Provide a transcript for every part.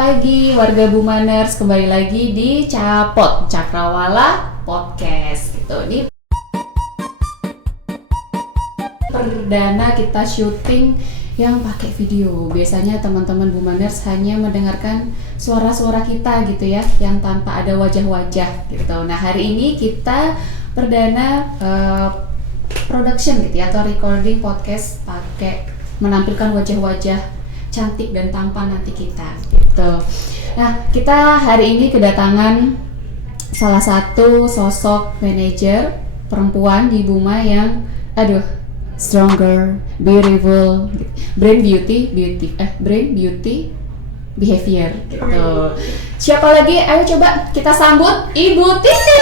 pagi warga Bumaners, kembali lagi di Capot Cakrawala Podcast gitu. Ini perdana kita syuting yang pakai video. Biasanya teman-teman Bumaners hanya mendengarkan suara-suara kita gitu ya, yang tanpa ada wajah-wajah gitu. Nah, hari ini kita perdana production gitu ya, atau recording podcast pakai menampilkan wajah-wajah cantik dan tampan nanti kita gitu. Nah, kita hari ini kedatangan salah satu sosok manajer perempuan di Buma yang stronger, beautiful, brain beauty behavior gitu. Siapa lagi? Ayo coba kita sambut Ibu Titi.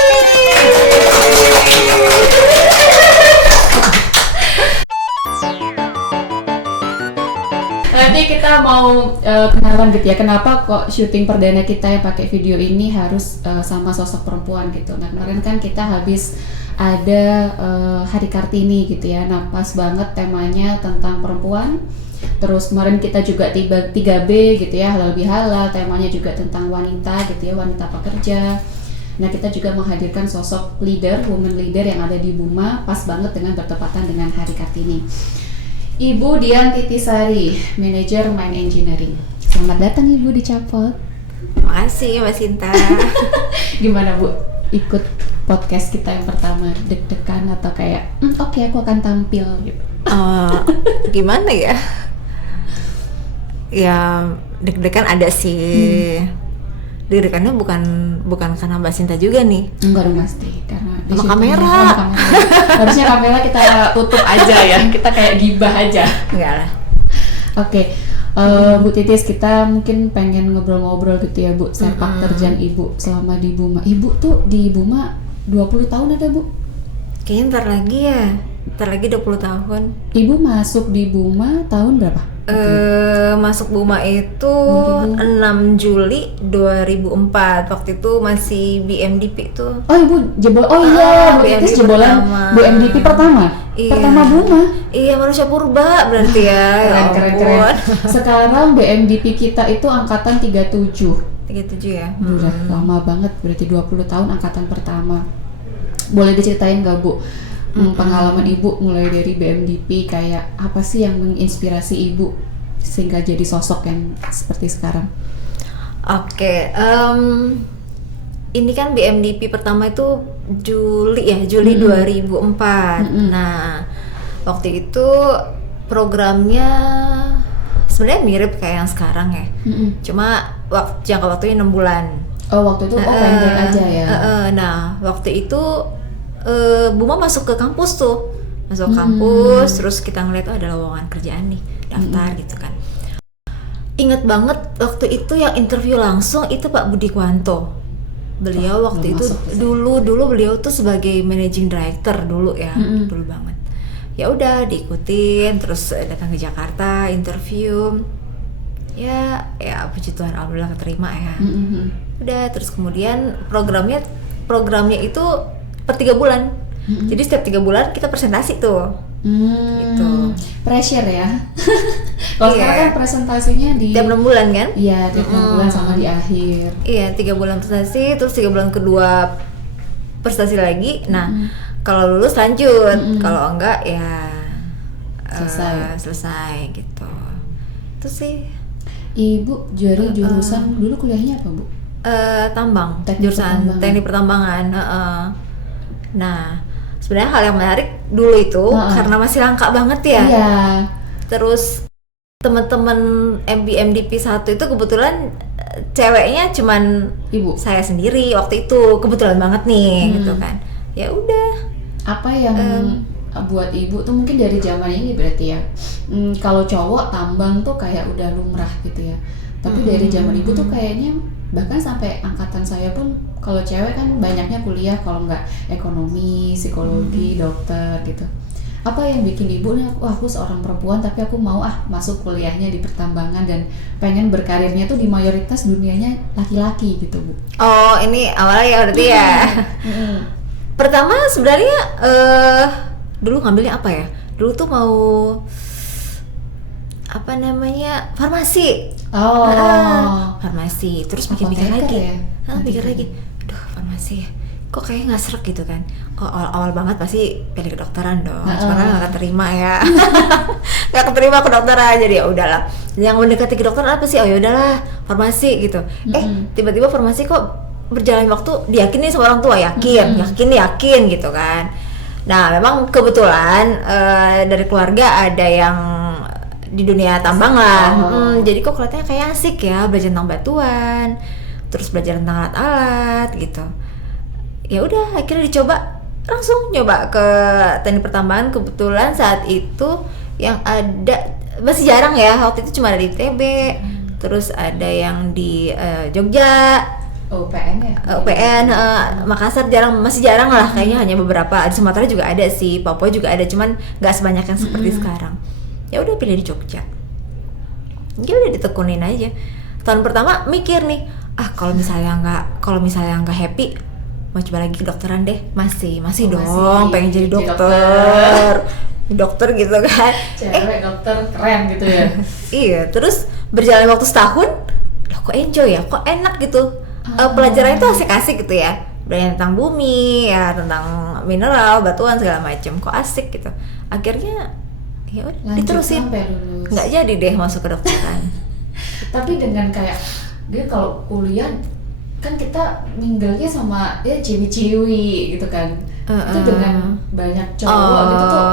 Nanti kita mau kenalan gitu ya, kenapa kok syuting perdana kita yang pakai video ini harus sama sosok perempuan gitu. Nah, kemarin kan kita habis ada Hari Kartini gitu ya. Nah, pas banget temanya tentang perempuan. Terus kemarin kita juga 3B gitu ya, halal bihalal, temanya juga tentang wanita gitu ya, wanita pekerja. Nah, kita juga menghadirkan sosok leader, woman leader yang ada di Buma, pas banget dengan bertepatan dengan Hari Kartini. Ibu Dian Titisari, manajer Mind Engineering. Selamat datang Ibu di Capot. Makasih Mbak Sinta. Gimana Bu, ikut podcast kita yang pertama, deg-degan atau kayak oke, aku akan tampil gitu? Gimana ya? Ya deg-degan ada sih. Deg-degannya bukan karena Mbak Sinta juga nih. Enggak dong, pasti karena sama kamera. Harusnya kamera kita tutup aja ya, kita kayak gibah aja. Enggak lah. Oke. Bu Titis, kita mungkin pengen ngobrol-ngobrol gitu ya Bu, sepak terjang Ibu selama di Buma. Ibu tuh di Buma 20 tahun ada Bu? Kayaknya ntar lagi 20 tahun. Ibu masuk di Buma tahun berapa? Masuk Buma itu 6 Juli 2004. Waktu itu masih BMDP tuh. Oh Ibu Bu Titis jebolan BMDP pertama? Iya. Pertama Buma? Iya, manusia purba berarti ya. Keren. Sekarang BMDP kita itu angkatan 37 ya. Udah lama banget, berarti 20 tahun angkatan pertama. Boleh diceritain gak Bu, pengalaman Ibu mulai dari BMDP, kayak apa sih yang menginspirasi Ibu sehingga jadi sosok yang seperti sekarang? Oke, ini kan BMDP pertama itu Juli 2004. Nah, waktu itu programnya sebenarnya mirip kayak yang sekarang ya. Cuma jangka waktunya 6 bulan. Oh, waktu itu pendek aja ya. Nah, waktu itu Buma masuk ke kampus tuh. Kampus, terus kita ngeliat ada lowongan kerjaan nih, daftar gitu kan. Ingat banget waktu itu yang interview langsung itu Pak Budi Kwanto. Beliau waktu itu dulu beliau tuh sebagai managing director dulu ya, dulu banget. Ya udah diikutin, terus datang ke Jakarta interview. Ya puji Tuhan, alhamdulillah keterima ya. Udah, terus kemudian programnya itu per 3 bulan. Jadi setiap 3 bulan kita presentasi tuh. Gitu. Pressure ya. Kalau sekarang kan presentasinya di tiap 6 bulan kan? Iya, tiap 6 bulan sama di akhir. Iya, 3 bulan presentasi, terus 3 bulan kedua presentasi lagi. Nah, kalau lulus lanjut, kalau enggak ya selesai gitu. Itu sih. Ibu jurusan dulu kuliahnya apa Bu? Tambang, jurusan teknik pertambangan. Nah, sebenarnya hal yang menarik dulu itu karena masih langka banget ya. Iya. Terus teman-teman MBMDP 1 itu kebetulan ceweknya cuman Ibu, saya sendiri waktu itu, kebetulan banget nih gitu kan. Ya udah. Apa yang buat Ibu tuh mungkin dari zaman ini berarti ya, kalau cowok tambang tuh kayak udah lumrah gitu ya. Tapi dari zaman Ibu tuh kayaknya bahkan sampai angkatan saya pun kalau cewek kan banyaknya kuliah, kalau nggak ekonomi, psikologi, dokter gitu. Apa yang bikin Ibu nih, aku seorang perempuan tapi aku mau masuk kuliahnya di pertambangan dan pengen berkarirnya tuh di mayoritas dunianya laki-laki gitu Bu? Oh, ini awalnya ya berarti ya. Pertama sebenarnya dulu ngambilnya apa ya? Dulu tuh mau farmasi. farmasi. Terus mikir-mikir Apoteker lagi, ya? mikir lagi, aduh farmasi kok kayaknya nggak serak gitu kan. Kok awal-awal banget pasti pilih kedokteran dong, cuma kan nggak keterima ya. Nggak keterima kedokteran, jadi ya udahlah. Yang mendekati kedokteran apa sih? Oh ya udahlah farmasi gitu. Tiba-tiba farmasi kok berjalan waktu diyakini sama orang tua, yakin gitu kan. Nah memang kebetulan dari keluarga ada yang di dunia tambang lah. Jadi kok kelihatannya kayak asik ya, belajar tentang batuan, terus belajar tentang alat-alat gitu. Ya udah akhirnya langsung nyoba ke teknik pertambangan. Kebetulan saat itu yang ada masih jarang ya, waktu itu cuma ada di ITB, terus ada yang di Jogja, UPN ya? UPN, Makassar masih jarang lah kayaknya, hanya beberapa. Di Sumatera juga ada sih, Papua juga ada, cuman nggak sebanyak yang seperti sekarang. Ya udah pilih di Jogja. Ya udah ditekunin aja. Tahun pertama mikir nih, kalau misalnya nggak happy, mau coba lagi kedokteran deh. Masih dong, pengen jadi dokter gitu kan. Cewek dokter keren gitu ya. Iya, terus berjalan waktu setahun, loh kok enjoy ya, kok enak gitu. Pelajarannya tuh asik-asik gitu ya. Belajar tentang bumi ya, tentang mineral, batuan segala macem, kok asik gitu. Akhirnya ya udah diterusin. Sampai lulus. Nggak jadi deh masuk kedokteran. Tapi dengan kayak dia kalau kuliah kan kita minggalnya sama ya ciwi-ciwi gitu kan. Itu dengan banyak cowok gitu tuh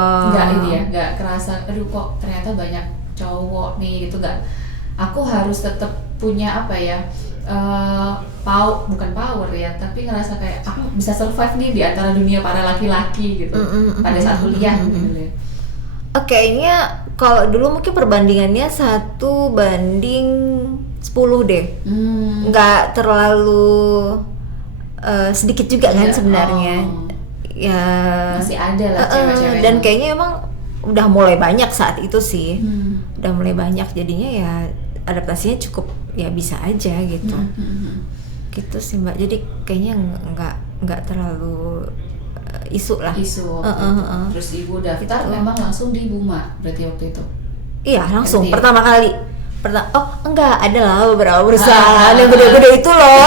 nggak kerasa aduh kok ternyata banyak cowok nih gitu, nggak. Aku harus tetap punya apa ya, bukan power ya, tapi ngerasa kayak aku bisa survive nih di antara dunia para laki-laki gitu pada saat kuliah gitu ya. Kayaknya kalau dulu mungkin perbandingannya 1 banding 10 deh. Nggak terlalu sedikit juga kan sebenarnya. Ya masih ada lah cewek-cewek. Dan kayaknya emang udah mulai banyak saat itu sih. Udah mulai banyak, jadinya ya adaptasinya cukup ya bisa aja gitu. Gitu sih Mbak. Jadi kayaknya nggak terlalu isu lah. Terus Ibu daftar memang langsung di Buma berarti waktu itu? Iya langsung pertama kali. Enggak, ada lah beberapa perusahaan yang gede-gede itu loh.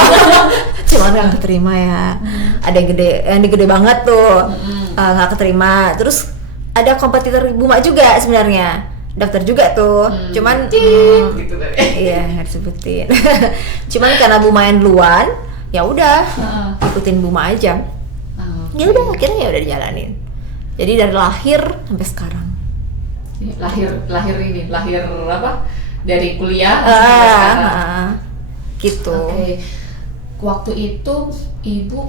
Cuman nggak keterima ya. Ada yang gede banget tuh, nggak keterima. Terus ada kompetitor Buma juga sebenarnya, daftar juga tuh. Cuman gitu iya nggak disebutin. Cuman karena Buma yang duluan, ya udah ikutin Buma aja. Ya udah akhirnya ya udah dijalanin. Jadi dari lahir sampai sekarang. Lahir apa? Dari kuliah gitu. Oke. Waktu itu Ibu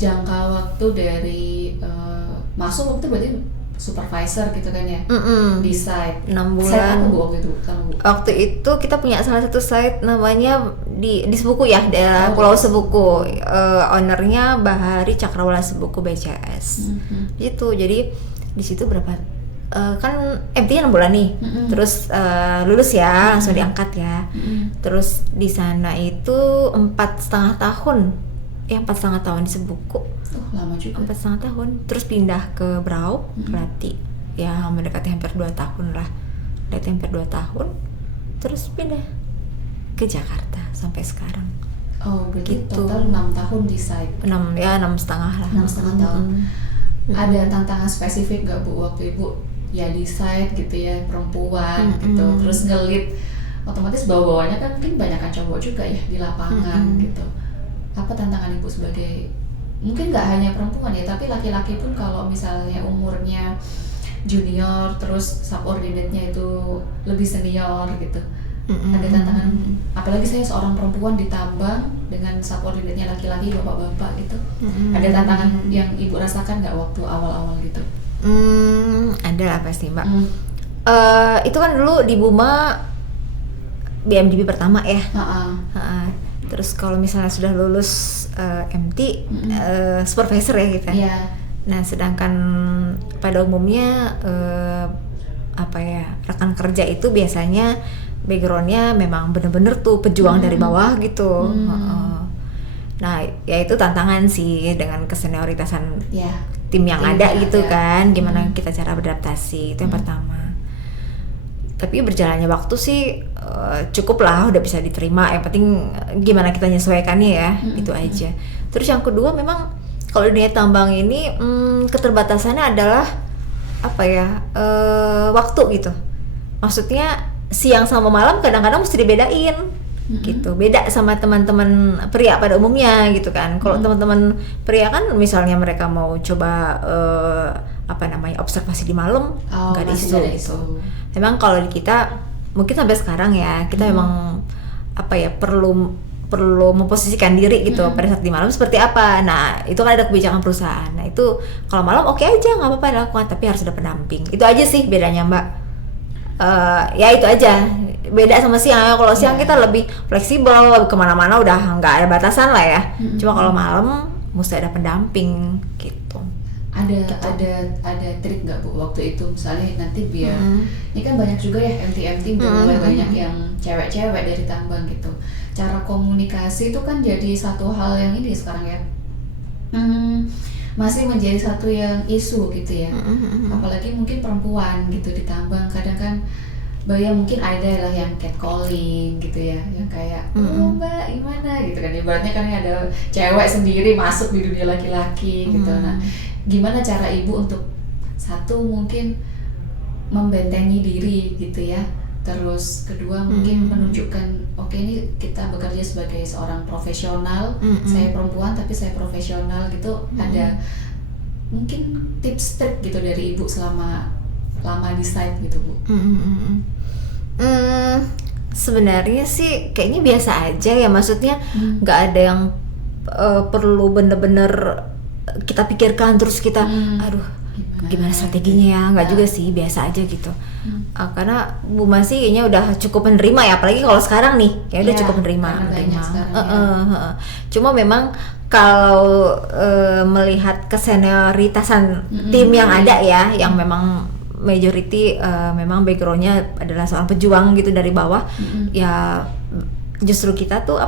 jangka waktu dari masuk waktu itu berarti supervisor gitu kan ya? Di site 6 bulan. Site apa Bu waktu itu? Waktu itu kita punya salah satu site namanya di Sebuku ya, daerah Pulau Sebuku. Ownernya Bahari Cakrawala Sebuku BCS. Gitu. Jadi di situ berapa? Kan MT-nya 6 bulan nih, terus lulus ya, langsung diangkat ya. Terus di sana itu 4,5 tahun, 4,5 tahun di Sebuku. Lama juga. 4,5 tahun, terus pindah ke Brau, Kelati. Ya mendekati hampir 2 tahun lah, hampir 2 tahun. Terus pindah ke Jakarta sampai sekarang. Berarti total 6 tahun di site. 6,5 lah. 6,5 tahun. Ada tantangan spesifik nggak Bu waktu Ibu ya di site gitu ya, perempuan gitu, terus ngelit, otomatis bawanya kan mungkin banyak cowok juga ya di lapangan gitu. Apa tantangan Ibu sebagai, mungkin nggak hanya perempuan ya, tapi laki-laki pun kalau misalnya umurnya junior terus subordinate-nya itu lebih senior gitu, ada tantangan, apalagi saya seorang perempuan ditambang dengan subordinate-nya laki-laki, bapak-bapak gitu. Ada tantangan yang Ibu rasakan nggak waktu awal-awal gitu? Ada lah pasti Mbak. Itu kan dulu di Buma BMDB pertama ya. Terus kalau misalnya sudah lulus MT, supervisor ya kita. Nah sedangkan pada umumnya rekan kerja itu biasanya backgroundnya memang bener-bener tuh pejuang dari bawah gitu. Nah ya itu tantangan sih dengan kesenioritasan tim yang ada gitu kan, gimana kita cara beradaptasi, itu yang pertama. Tapi berjalannya waktu sih cukup lah, udah bisa diterima. Yang penting gimana kita menyesuaikannya ya, itu aja. Terus yang kedua memang kalau dunia tambang ini keterbatasannya adalah apa ya, waktu gitu. Maksudnya siang sama malam kadang-kadang mesti dibedain gitu, beda sama teman-teman pria pada umumnya gitu kan. Kalau teman-teman pria kan misalnya mereka mau coba observasi di malam, nggak ada isu gitu. Memang kalau di kita mungkin sampai sekarang ya kita memang perlu memposisikan diri gitu pada saat di malam seperti apa. Nah itu kan ada kebijakan perusahaan. Nah itu kalau malam oke aja, nggak apa-apa dilakukan, tapi harus ada pendamping. Itu aja sih bedanya Mbak. Ya itu aja beda sama siang. Kalau siang kita lebih fleksibel, kemana-mana udah nggak ada batasan lah ya. Cuma kalau malam mesti ada pendamping gitu. Ada trik nggak Bu waktu itu misalnya nanti biar ini kan banyak juga ya MT udah mulai banyak yang cewek-cewek dari tambang gitu. Cara komunikasi itu kan jadi satu hal yang ini sekarang ya. Masih menjadi satu yang isu gitu ya. Apalagi mungkin perempuan gitu di tambang kadang kan mungkin ada lah yang catcalling gitu ya, yang kayak Mbak gimana gitu kan, ibaratnya kan ada cewek sendiri masuk di dunia laki-laki gitu. Nah gimana cara ibu untuk satu mungkin membentengi diri gitu ya, terus kedua mungkin menunjukkan oke ini kita bekerja sebagai seorang profesional, saya perempuan tapi saya profesional gitu. Ada mungkin tips trik gitu dari ibu selama lama di site gitu Bu? Sebenarnya sih kayaknya biasa aja ya, maksudnya nggak ada yang perlu bener-bener kita pikirkan terus kita aduh gimana strateginya ya, nggak juga sih, biasa aja gitu. Karena Bu Masi kayaknya udah cukup menerima ya, apalagi kalau sekarang nih ya udah cukup menerima. Cuma memang kalau melihat kesenioritasan tim yang ada ya, yang memang majority memang backgroundnya adalah seorang pejuang gitu dari bawah, ya justru kita tuh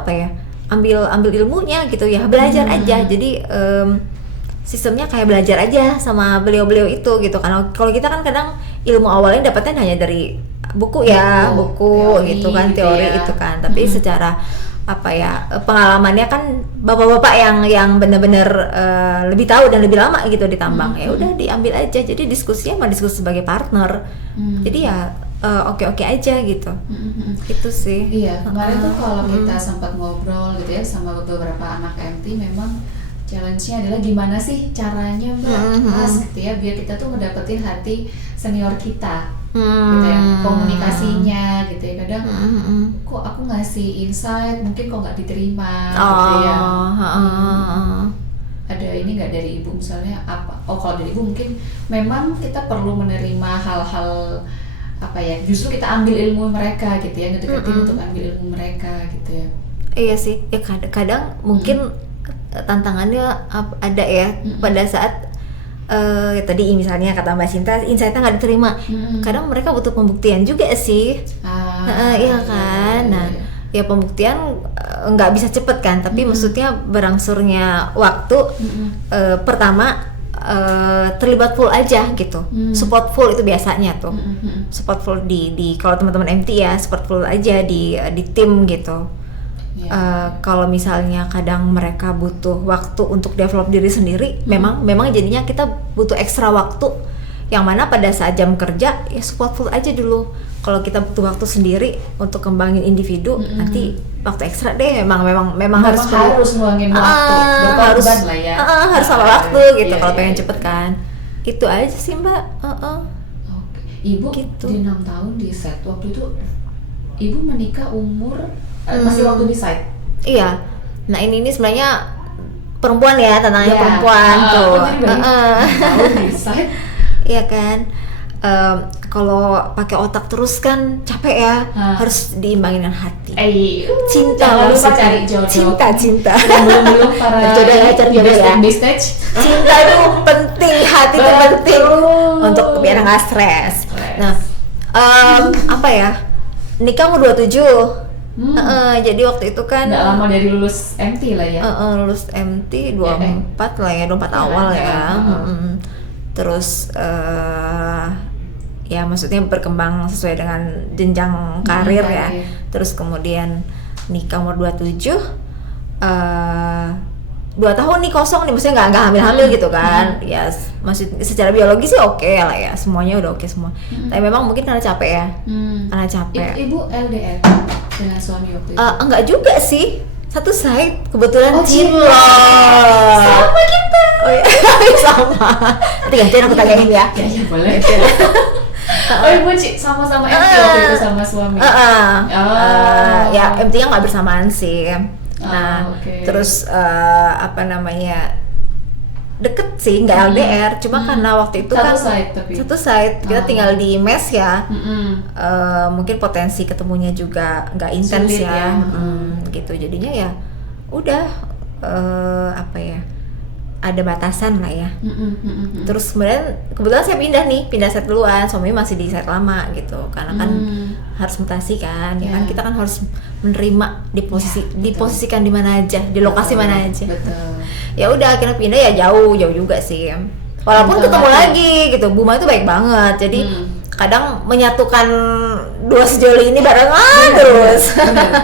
ambil ilmunya gitu ya, belajar aja. Jadi sistemnya kayak belajar aja sama beliau-beliau itu gitu. Karena kalau kita kan kadang ilmu awalnya dapatnya hanya dari buku teori, gitu kan, teori ya. Itu kan, tapi secara pengalamannya kan bapak-bapak yang benar-benar lebih tahu dan lebih lama gitu di tambang. Ya udah diambil aja, jadi diskusinya diskusi sebagai partner. Jadi ya oke aja gitu. Itu sih. Iya, kemarin tuh kalau kita sempat ngobrol gitu ya sama beberapa anak MT, memang challenge-nya adalah gimana sih caranya Mbak gitu ya, biar kita tuh ngedapetin hati senior kita. Gitu ya, komunikasinya gitu ya, kadang kok aku ngasih insight mungkin kok nggak diterima gitu ya. Ada ini nggak dari ibu misalnya apa? Kalau dari ibu mungkin memang kita perlu menerima hal-hal justru kita ambil ilmu mereka gitu ya, ngedeketin untuk ambil ilmu mereka gitu ya. Iya sih ya, kadang mungkin tantangannya ada ya pada saat tadi misalnya kata Mbak Sinta insight-nya nggak diterima, kadang mereka butuh pembuktian juga sih. Iya kan. Nah ya pembuktian nggak bisa cepet kan, tapi maksudnya berangsurnya waktu. Pertama terlibat full aja gitu, support full itu biasanya tuh, support full di kalau teman-teman MT ya, support full aja di tim gitu. Kalau misalnya kadang mereka butuh waktu untuk develop diri sendiri, memang jadinya kita butuh ekstra waktu, yang mana pada saat jam kerja ya support full aja dulu. Kalau kita butuh waktu sendiri untuk kembangin individu, nanti waktu ekstra deh memang harus nuangin waktu, berkorban lah ya. Harus sama waktu gitu kalau pengen cepet kan. Itu aja sih Mbak. Ibu gitu. Di 6 tahun di set waktu itu ibu menikah umur masih waktu di site. Iya. Nah ini sebenarnya perempuan ya, tantangannya perempuan tuh. Tahun di site. Iya kan. Kalau pakai otak terus kan capek ya. Harus diimbangin dengan hati. Cinta, lupa cari jodoh. Cinta. Belum para jodoh ya. Cinta itu penting, hati itu penting untuk biar nggak stres. Nah, nikah umur 27. Jadi waktu itu kan nggak lama dari lulus MT lah ya. Lulus MT 24 lah ya, 24 awal ya. Terus ya maksudnya berkembang sesuai dengan jenjang karir ya. karir. Terus kemudian nikah umur 27, 2 tahun nih kosong nih, maksudnya nggak hamil-hamil gitu kan. Ya maksud secara biologi sih oke lah ya, semuanya udah oke semua. Tapi memang mungkin karena capek ya, karena capek. Ibu LDR dengan suami waktu itu? Enggak juga sih, satu side kebetulan Oh, cinta. Sama kita. Oh iya, sama. Nanti gantian aku tanyain ya. Ya boleh. Oh ibu sama-sama MT waktu itu sama suami. Ya MT-nya nggak bersamaan sih. Nah, oke. terus apa namanya, deket sih, nggak LDR, cuma karena waktu itu Satu kan side tapi. satu side, kita tinggal di mes ya. Mm-mm. Mungkin potensi ketemunya juga nggak intens Sulit ya, ya. gitu. Jadinya ya udah apa ya, ada batasan lah ya. Terus kebetulan saya pindah set duluan, suami masih di set lama gitu, karena kan harus mutasi kan, ya kan, kita kan harus menerima diposisikan di mana aja, di lokasi mana aja. Betul. Ya udah akhirnya pindah ya jauh juga sih. Walaupun ketemu lagi gitu, Buma itu baik banget, jadi kadang menyatukan dua sejoli ini barengan terus.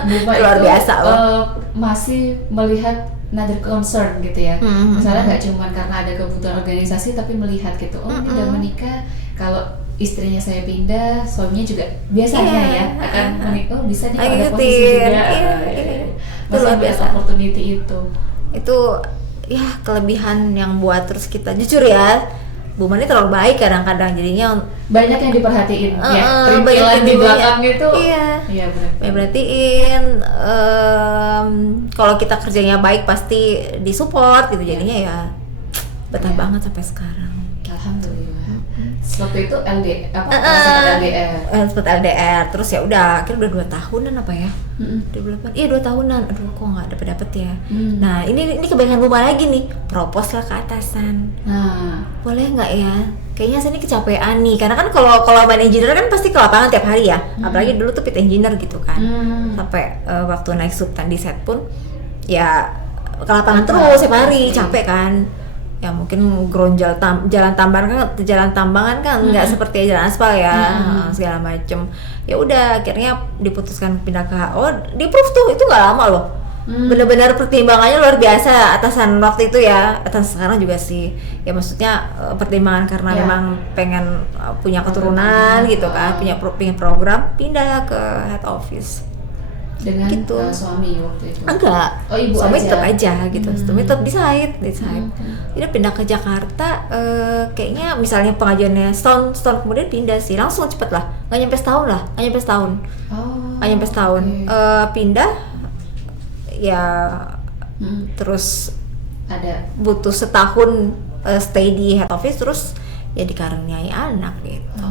Buma Luar itu, biasa loh. Masih melihat another concern gitu ya. Misalnya nggak cuma karena ada kebutuhan organisasi, tapi melihat gitu, oh ini udah menikah, kalau istrinya saya pindah, suaminya juga biasanya ya akan menikah, oh bisa nih kalau ada posisi juga. Itu luar biasa. Opportunity Itu ya kelebihan yang buat terus kita, jujur ya, Buma ini terlalu baik kadang-kadang, jadinya banyak yang diperhatiin ya, banyak perintilan yang di belakang itu. Iya Benar. perhatiin, kalau kita kerjanya baik pasti disupport gitu, jadinya ya betah banget sampai sekarang. Alhamdulillah. Waktu itu sempat LDR. Sempat LDR, terus ya udah akhirnya udah 2 tahunan apa ya, 2008, iya 2 tahunan, aduh kok nggak dapet ya. Nah ini kebaikan Buma lagi nih, propose lah ke atasan. Nah, Boleh nggak ya, kayaknya saya ini kecapean nih, karena kan kalau main engineer kan pasti ke lapangan tiap hari ya, apalagi dulu tuh pit engineer gitu kan. Sampai waktu naik subtan di set pun ya ke lapangan terus tiap hari, capek kan. Ya mungkin jalan tambangan kan nggak seperti jalan aspal ya, segala macem. Ya udah akhirnya diputuskan pindah ke HO, di proof tuh itu nggak lama loh. Bener-bener pertimbangannya luar biasa atasan waktu itu ya, atasan sekarang juga sih ya, maksudnya pertimbangan karena memang pengen punya keturunan gitu kan, punya program pindah ke head office dengan gitu. Suami waktu itu. Enggak, Oh, ibu suami aja. tetap aja gitu, suami tetap di site. Jadi pindah ke Jakarta, kayaknya misalnya pengajuannya setahun kemudian pindah sih, langsung cepet lah, nggak nyampe setahun. Nggak nyampe setahun. Pindah ya, terus Ada. butuh setahun stay di head office, terus ya dikaruniai anak gitu.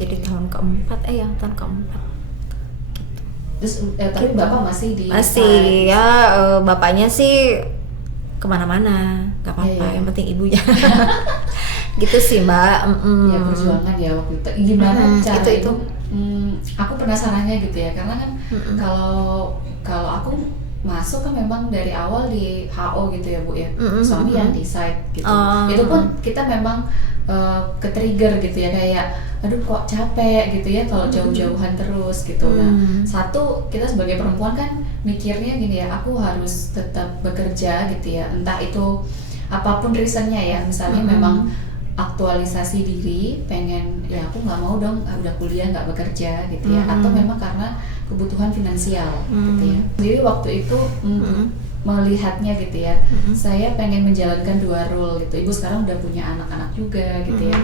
Jadi tahun keempat Terus tapi bapak masih di ya, bapaknya sih kemana-mana, nggak apa-apa, yang penting ibunya. Gitu sih Mbak. Ya perjuangan ya waktu itu. Gimana cara itu. Aku penasarannya gitu ya, karena kan kalau aku masuk kan memang dari awal di HO gitu ya Bu ya, suami yang di site gitu. Itu pun kita memang ke-trigger gitu ya, kayak aduh kok capek gitu ya kalau jauh-jauhan terus gitu. Nah, satu, kita sebagai perempuan kan mikirnya gini ya, aku harus tetap bekerja gitu ya, entah itu apapun reasonnya ya, misalnya memang aktualisasi diri, pengen ya aku nggak mau dong udah kuliah nggak bekerja gitu ya, atau memang karena kebutuhan finansial gitu ya. Jadi waktu itu melihatnya gitu ya, saya pengen menjalankan 2 role gitu. Ibu sekarang udah punya anak-anak juga gitu ya,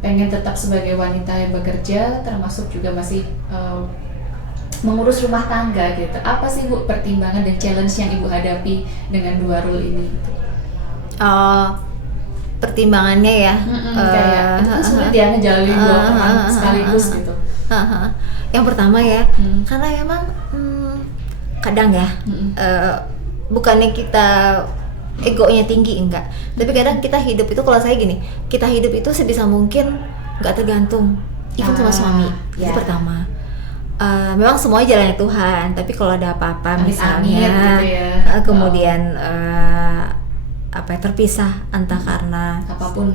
pengen tetap sebagai wanita yang bekerja, termasuk juga masih mengurus rumah tangga gitu. Apa sih Bu pertimbangan dan challenge yang Ibu hadapi dengan 2 role ini gitu? Pertimbangannya ya, kayak itu kan sulit ya ngejalanin 2 peran sekaligus gitu. Yang pertama ya, karena emang kadang ya, bukannya kita egonya tinggi, enggak, tapi kadang kita hidup itu, kalau saya gini, kita hidup itu sebisa mungkin nggak tergantung even sama suami. Itu pertama. Memang semuanya jalannya Tuhan, tapi kalau ada apa-apa misalnya gitu ya. Kemudian terpisah, entah karena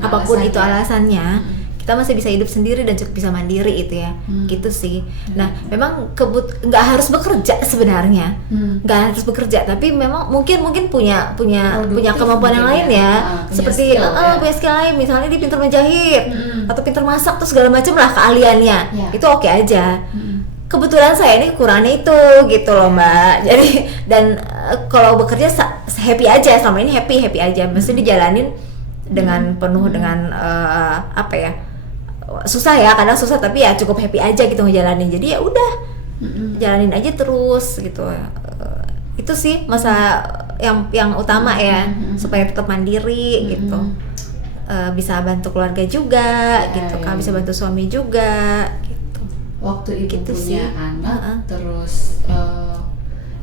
apapun itu alasannya, kita masih bisa hidup sendiri dan cukup bisa mandiri itu ya, gitu sih. Nah memang nggak harus bekerja sebenarnya, nggak harus bekerja, tapi memang mungkin punya kemampuan yang lain ya, seperti punya skill lain, misalnya dia pintar menjahit atau pintar masak, terus segala macam lah keahliannya, itu oke aja. Kebetulan saya ini kurangnya itu gitu loh Mbak. Jadi dan kalau bekerja happy aja, selama ini happy aja, mesti dijalanin dengan penuh dengan apa ya, susah ya, kadang susah tapi ya cukup happy aja gitu ngejalanin. Jadi ya udah jalanin aja terus gitu. Itu sih masa yang utama ya, supaya tetap mandiri gitu. Bisa bantu keluarga juga gitu kan, bisa bantu suami juga gitu. Waktu ibu gitu punya sih. anak terus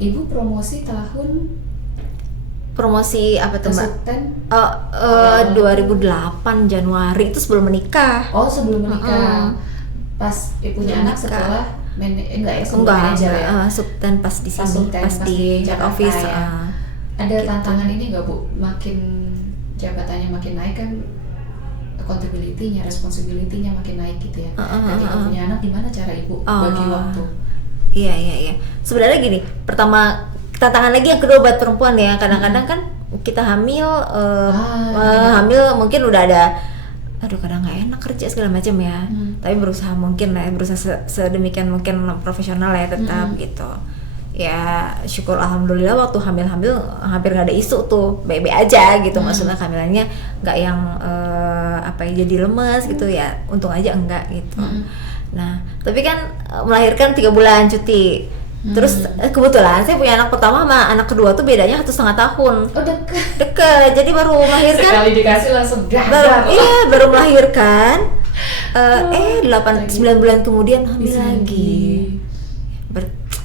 ibu promosi tahun Promosi apa tuh Mbak? Kesultan? 2008 Januari, itu sebelum menikah. Oh sebelum menikah. Pas punya anak setelah enggak ya, sebelum manajer ya? Sultan pas di sini, Sultan pas di Jakarta office ya. Ada gitu. tantangan ini nggak Bu? Makin jabatannya makin naik kan, accountability-nya, responsibility-nya makin naik gitu ya. Ketika punya anak, gimana cara ibu bagi waktu? Iya. Sebenarnya gini, pertama tantangan lagi yang kedua buat perempuan ya, kadang-kadang kan kita hamil mungkin udah ada, aduh kadang nggak enak kerja segala macam ya, tapi berusaha mungkin lah, berusaha sedemikian mungkin profesional ya tetap gitu. Ya syukur alhamdulillah waktu hamil hampir nggak ada isu tuh, baik-baik aja gitu, maksudnya kehamilannya nggak yang apa ya jadi lemes gitu ya, untung aja enggak gitu. Nah tapi kan melahirkan 3 bulan cuti. Terus kebetulan saya punya anak pertama sama anak kedua tuh bedanya 1,5 tahun. Oh deket, jadi baru melahirkan. Sekali dikasih langsung dadar. Baru melahirkan. 9 bulan kemudian hamil lagi.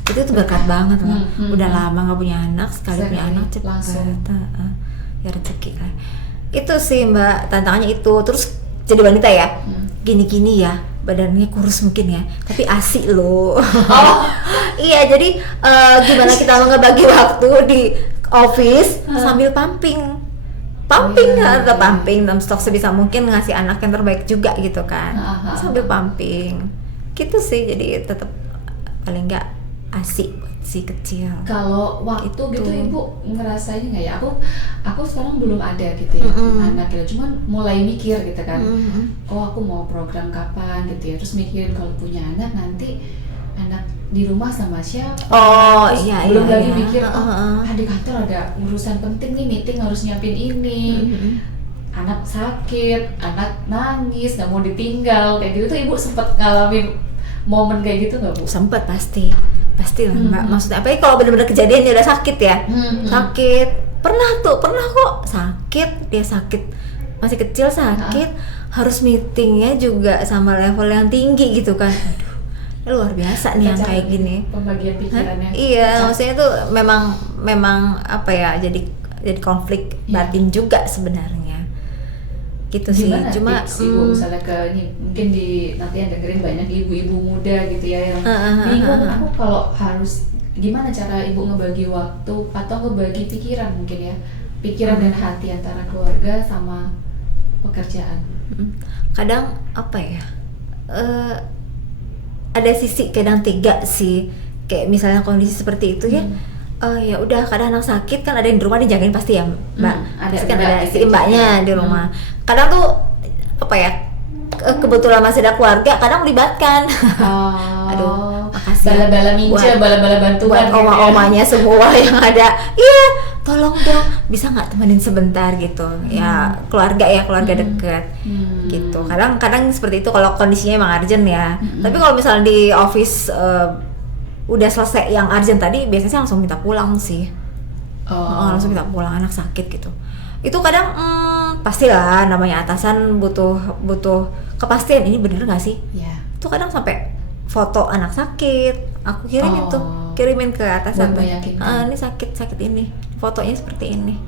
Itu tuh berkat banget lah. Udah lama nggak punya anak, sekali punya anak cepet. Ya rezeki kan. Itu sih Mbak, tantangannya itu. Terus jadi wanita ya, gini-gini ya, badannya kurus mungkin ya, tapi asik loh. Iya, jadi gimana kita mau ngebagi waktu di office sambil pumping atau pumping non-stop sebisa mungkin, ngasih anak yang terbaik juga gitu kan, sambil pumping gitu sih. Jadi tetap paling nggak asik buat si kecil. Kalau waktu gitu ibu ngerasain nggak ya? Aku sekarang belum ada gitu ya anak gitu, cuman mulai mikir gitu kan. Oh aku mau program kapan gitu ya, terus mikirin kalau punya anak nanti anak di rumah sama siapa. Iya, belum lagi iya. mikir di kantor ada urusan penting nih, meeting harus nyiapin ini. Anak sakit, anak nangis, nggak mau ditinggal kayak gitu tuh. Ibu sempet ngalamin momen kayak gitu nggak Bu? Sempet pasti lah Mbak. Maksudnya apalagi kalau benar-benar kejadian dia udah sakit ya, sakit pernah kok sakit, dia sakit masih kecil sakit, harus meetingnya juga sama level yang tinggi gitu kan. Aduh, luar biasa nih yang kayak gini. Pembagian pikirannya. Iya, maksudnya tuh memang apa ya, jadi konflik batin juga sebenarnya. Gitu sih. Gimana Cuma tips ibu misalnya ke ini, mungkin nanti yang dengerin banyak ibu-ibu muda gitu ya yang bingung, aku kalau harus gimana cara ibu ngebagi waktu atau ngebagi pikiran mungkin ya, pikiran dan hati antara keluarga sama pekerjaan. Kadang apa ya, ada sisi kadang tega sih, kayak misalnya kondisi seperti itu ya. Ya udah, kadang anak sakit kan ada yang di rumah dijagain pasti ya Mbak. Pasti kan ada si mbaknya di rumah. Kadang tuh apa ya, kebetulan masih ada keluarga, kadang melibatkan. Aduh, makasih. Bala-bala minca, bala-bala bantuan. Buat oma-omanya semua yang ada. Iya, tolong dong, bisa nggak temenin sebentar gitu. Ya keluarga deket gitu. Kadang seperti itu kalau kondisinya emang urgent ya. Tapi kalau misalnya di office udah selesai yang urgent tadi, biasanya saya langsung minta pulang sih. Langsung minta pulang, anak sakit gitu. Itu kadang pastilah namanya atasan butuh kepastian, ini bener nggak sih? Itu kadang sampai foto anak sakit aku kirimin ke atasan. Ini sakit ini, fotonya seperti ini.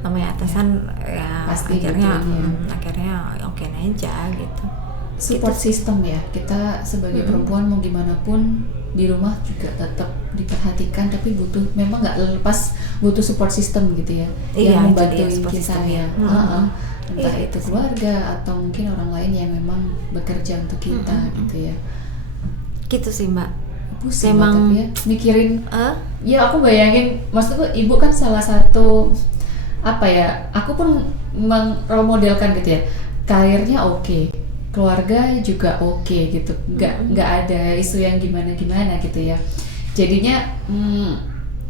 Namanya atasan ya pasti akhirnya oke aja gitu. Support system ya, kita sebagai perempuan mau gimana pun di rumah juga tetap diperhatikan, tapi memang nggak lepas butuh support system gitu ya, yang membantu kita ya. entah Iya, itu sih. keluarga atau mungkin orang lain yang memang bekerja untuk kita gitu ya. Gitu sih Mbak. Pusing Memang banget ya mikirin. eh Ya aku bayangin, maksudku ibu kan salah satu apa ya, aku pun memodelkan gitu ya, karirnya oke, keluarga juga oke gitu, nggak ada isu yang gimana gitu ya. Jadinya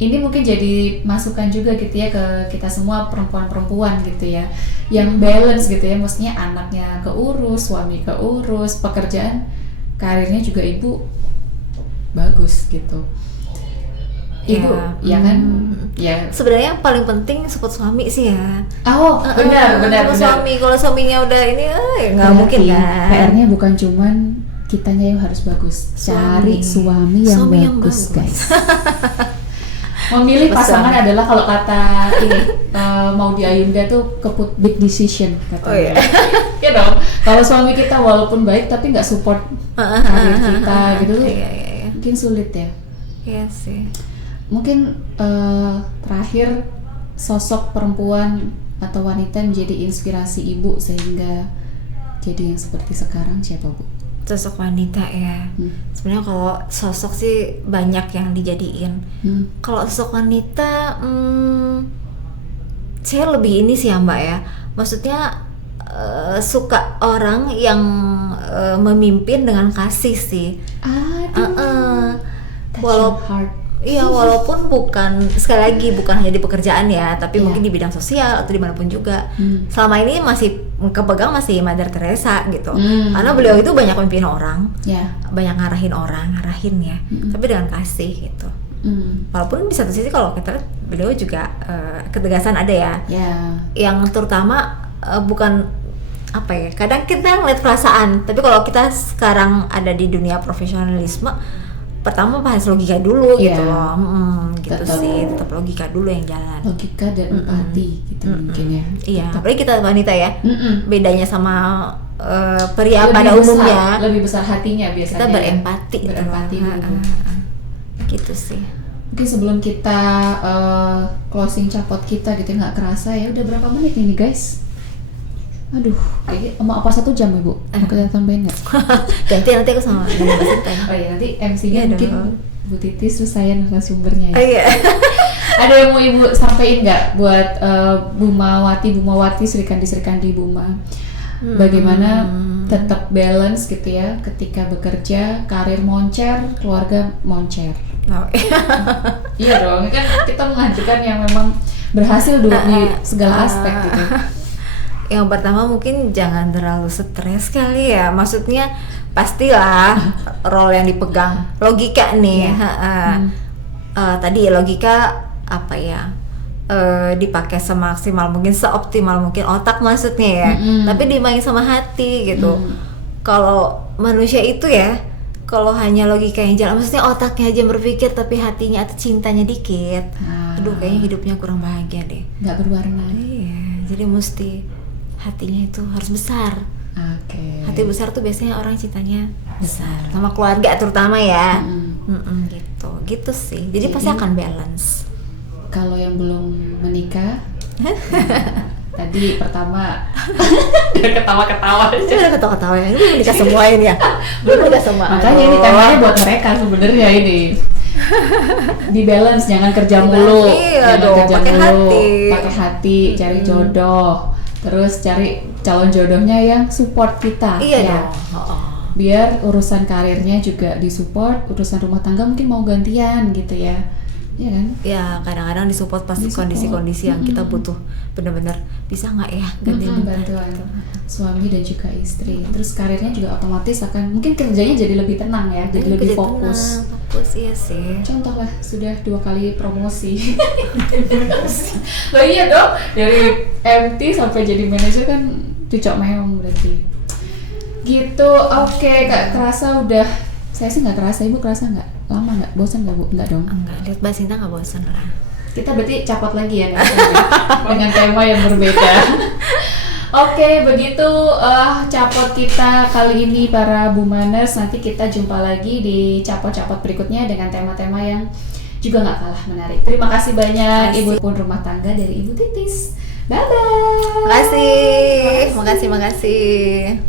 ini mungkin jadi masukan juga gitu ya ke kita semua perempuan-perempuan gitu ya, yang balance gitu ya, maksudnya anaknya keurus, suami keurus, pekerjaan, karirnya juga ibu bagus gitu. Ibu, ya kan? Ya. sebenarnya yang paling penting support suami sih ya. Oh, benar. Suami, kalau suaminya udah ini nggak mungkin kan. PR-nya bukan cuman kitanya yang harus bagus, cari suami yang bagus, guys. Memilih pasangan adalah, kalau kata ini mau Ayunda tuh keput big decision katanya. Oh iya. Ya dong. Kalau suami kita walaupun baik tapi nggak support karir kita gitu tuh, Iya. mungkin sulit ya. Iya sih. Mungkin terakhir, sosok perempuan atau wanita yang menjadi inspirasi ibu sehingga jadi yang seperti sekarang siapa, Bu? Sosok wanita ya. Sebenarnya kalau sosok sih banyak yang dijadiin. Kalau sosok wanita, saya lebih ini sih ya Mbak ya. Maksudnya suka orang yang memimpin dengan kasih sih. Walaupun bukan, sekali lagi bukan hanya di pekerjaan ya, tapi mungkin di bidang sosial atau dimanapun juga. Selama ini masih kepegang masih Mother Teresa gitu, karena beliau itu banyak memimpin orang, banyak ngarahin ya, tapi dengan kasih gitu. Walaupun di satu sisi kalau kita lihat beliau juga ketegasan ada ya, yang terutama bukan apa ya, kadang kita ngeliat perasaan, tapi kalau kita sekarang ada di dunia profesionalisme, pertama bahas logika dulu gitu loh, gitu sih, tetap logika dulu yang jalan. Logika dan empati gitu mungkin ya. Iya, apalagi kita wanita ya, bedanya sama pria pada umumnya, lebih besar hatinya biasanya. Kita berempati dulu. Gitu sih. Mungkin sebelum kita closing capot kita gitu, nggak kerasa ya udah berapa menit ini guys? Aduh, mau apa 1 jam ya Bu? Mau kita tambahin nggak? Ganti nanti aku sama Mbak Sinta. Oh iya, nanti MC-nya mungkin dong. Bu Titis, terus saya narasumbernya ya. Iya. Ada yang mau Ibu sampaikan nggak buat Bumawati Srikandi Buma? Bagaimana tetap balance gitu ya ketika bekerja, karir moncer, keluarga moncer. Iya dong, kan kita menghadirkan yang memang berhasil dulu di segala aspek gitu. Yang pertama mungkin jangan terlalu stres kali ya, maksudnya pastilah role yang dipegang logika nih. Tadi logika apa ya, dipakai semaksimal mungkin, seoptimal mungkin otak maksudnya ya, tapi dimain sama hati gitu. Kalau manusia itu ya, kalau hanya logika yang jalan, maksudnya otaknya aja berpikir tapi hatinya atau cintanya dikit, aduh kayaknya hidupnya kurang bahagia deh, nggak berwarna. Iya, jadi mesti hatinya itu harus besar. Hati besar tuh biasanya orang cintanya besar sama keluarga terutama ya. Gitu sih, jadi pasti akan balance. Kalau yang belum menikah, tadi pertama udah ketawa-ketawa aja. Udah ketawa-ketawa ya, ini belum menikah semua ini ya. Belum menikah semua. Makanya ini temanya buat mereka sebenarnya ini. Di balance, jangan kerja mulu. Iya dong, pakai hati, cari jodoh. Terus cari calon jodohnya yang support kita. Iya ya. dong. Biar urusan karirnya juga disupport, urusan rumah tangga mungkin mau gantian gitu ya. Iya kan? Ya kadang-kadang disupport pasti kondisi-kondisi yang kita butuh, benar-benar bisa nggak ya gantiin bantuan suami dan juga istri. Terus karirnya juga otomatis akan, mungkin kerjanya jadi lebih tenang ya, jadi lebih fokus. Iya sih. Contoh lah, sudah 2 kali promosi. Loh iya dong, dari MT sampai jadi manajer kan cucok meong berarti. Gitu, oke. Kak, kerasa udah, saya sih nggak kerasa, Ibu kerasa nggak? Lama nggak? Bosan nggak Bu? Nggak dong? Enggak, lihat Mbak Sinta nggak bosan lah. Kita berarti capot lagi ya dengan tema yang berbeda. Oke, begitu capot kita kali ini para Bumaners. Nanti kita jumpa lagi di capot-capot berikutnya dengan tema-tema yang juga nggak kalah menarik. Terima kasih banyak Ibu pun rumah tangga dari Ibu Titis. Bye-bye. Terima kasih. makasih.